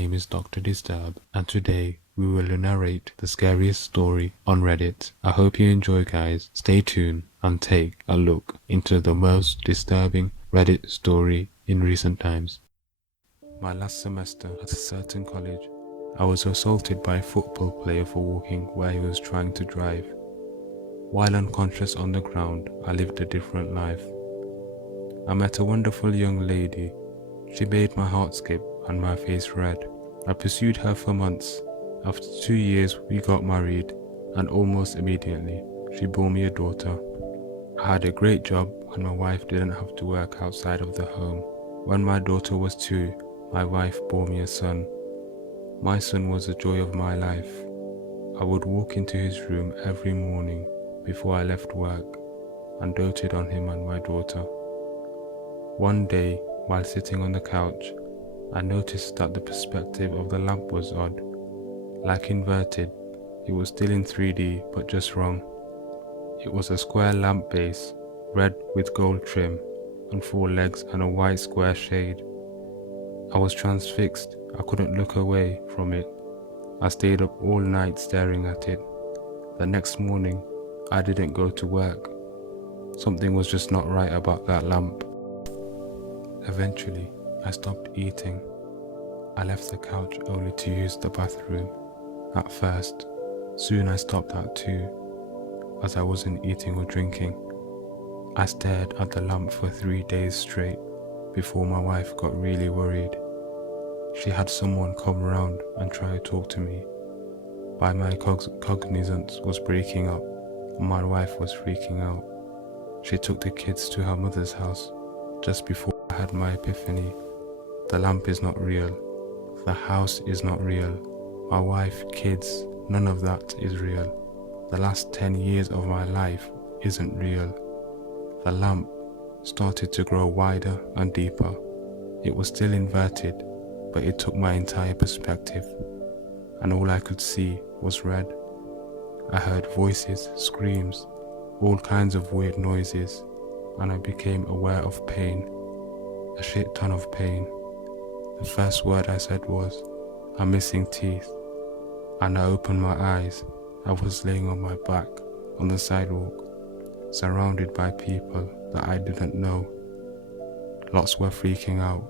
name is DR.DISTURB, and today we will narrate the scariest story on Reddit. I hope you enjoy, guys. Stay tuned and take a look into the most disturbing Reddit story in recent times. My last semester at a certain college, I was assaulted by a football player for walking where he was trying to drive. While unconscious on the ground, I lived a different life. I met a wonderful young lady. She made my heart skip and my face red. I pursued her for months. After 2 years, we got married, and almost immediately, she bore me a daughter. I had a great job, and my wife didn't have to work outside of the home. When my daughter was 2, my wife bore me a son. My son was the joy of my life. I would walk into his room every morning before I left work and doted on him and my daughter. One day, while sitting on the couch, I noticed that the perspective of the lamp was odd. Like inverted, it was still in 3D but just wrong. It was a square lamp base, red with gold trim, and 4 legs and a white square shade. I was transfixed. I couldn't look away from it. I stayed up all night staring at it. The next morning, I didn't go to work. Something was just not right about that lamp. Eventually, I stopped eating. I left the couch only to use the bathroom. At first, soon I stopped that too, as I wasn't eating or drinking. I stared at the lamp for 3 days straight before my wife got really worried. She had someone come round and try to talk to me. By my cognizance was breaking up, and my wife was freaking out. She took the kids to her mother's house. Just before I had my epiphany, the lamp is not real. The house is not real. My wife, kids, none of that is real. The last 10 years of my life isn't real. The lamp started to grow wider and deeper. It was still inverted, but it took my entire perspective, and all I could see was red. I heard voices, screams, all kinds of weird noises, and I became aware of pain, a shit ton of pain. The first word I said was, "I'm missing teeth," and I opened my eyes. I was laying on my back on the sidewalk, surrounded by people that I didn't know. Lots were freaking out.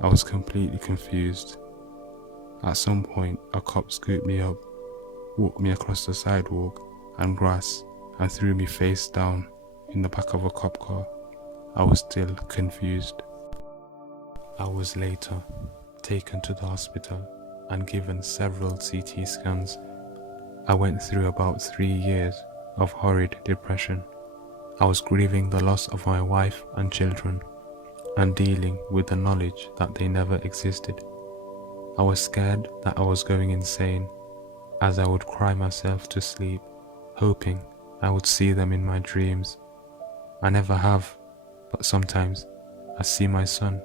I was completely confused. At some point, a cop scooped me up, walked me across the sidewalk and grass, and threw me face down in the back of a cop car. I was still confused. I was later taken to the hospital and given several CT scans. I went through about 3 years of horrid depression. I was grieving the loss of my wife and children, and dealing with the knowledge that they never existed. I was scared that I was going insane, as I would cry myself to sleep, hoping I would see them in my dreams. I never have, but sometimes I see my son,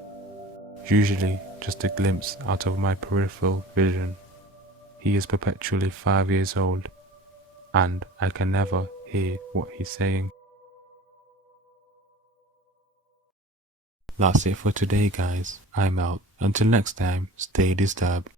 usually just a glimpse out of my peripheral vision. He is perpetually 5 years old, and I can never hear what he's saying. That's it for today, guys. I'm out. Until next time, stay disturbed.